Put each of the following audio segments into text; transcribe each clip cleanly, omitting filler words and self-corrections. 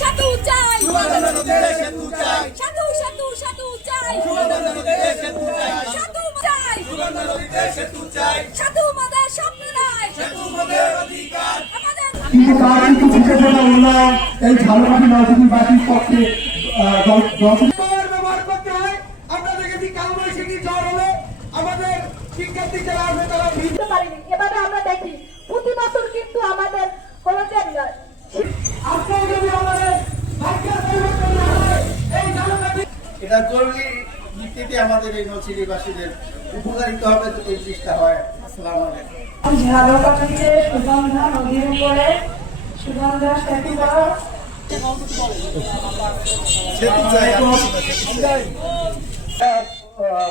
সাধু চাই সুগন্ধা নদীতে সেতু চাই সাধু সাধু সাধু চাই সুগন্ধা নদীতে সেতু চাই সাধু চাই সুগন্ধা নদীতে সেতু চাই সাধু মদের স্বপ্ন নাই সেতু মোদের অধিকার আমাদের কিন্তু তার কিন্তু বিশেষণা উন্নয়ন এই ঝালকাঠি নরসিংদীবাসীর পক্ষে ব্যবহার করতে হয়। আমরা দেখেছি কালবৈশাখী ঝড় হলে আমাদের শিক্ষার্থী যারা আছে তারা বুঝতে পারিনি। এবারে আমরা দেখি প্রতি বছর কিন্তু আমাদের কোনো আজকে যদি আমাদের ভাগ্যের পরিবর্তন না হয় এই ঝালকাঠি এটা জরুরি ভিত্তিতে আমাদের এই নলছিটিবাসীদের উপকারিত হবে যদি এই জিনিসটা হয়। আসসালামু আলাইকুম। ঝালকাঠিতে সুগন্ধা নদীর উপরে সুগন্ধা সেতু করা সেতু চাই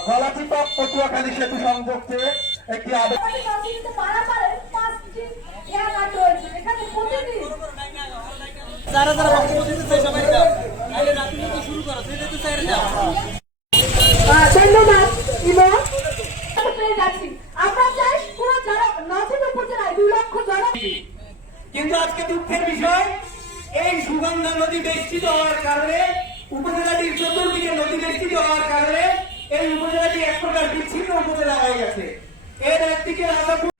গলাচিপা পটুয়াখালী সেতু সংযোগ চেয়ে একটি আবেদন নদীতে পারাপারে 5টি এলাকা রয়েছে। এখানে প্রতিদিন যারা যারা বক্তব্য দিতে চাই সবাই দাও নাহলে রাজনীতি শুরু করো সেটা তো চাই দাও ধন্যবাদ ইমন পেয়ে যাচ্ছি। আমরা চাই পুরো নদীর উপজেলায় 2 লক্ষ জন। কিন্তু আজকে দুঃখের বিষয় এই সুগন্ধা নদী বেষ্টিত হওয়ার কারণে উপজেলাটির চতুর্দিকে নদী বেষ্টিত হওয়ার কারণে এই উপজেলাটি এক প্রকার বিচ্ছিন্ন উপজেলা হয়ে গেছে। এর একদিকে রাজাপুর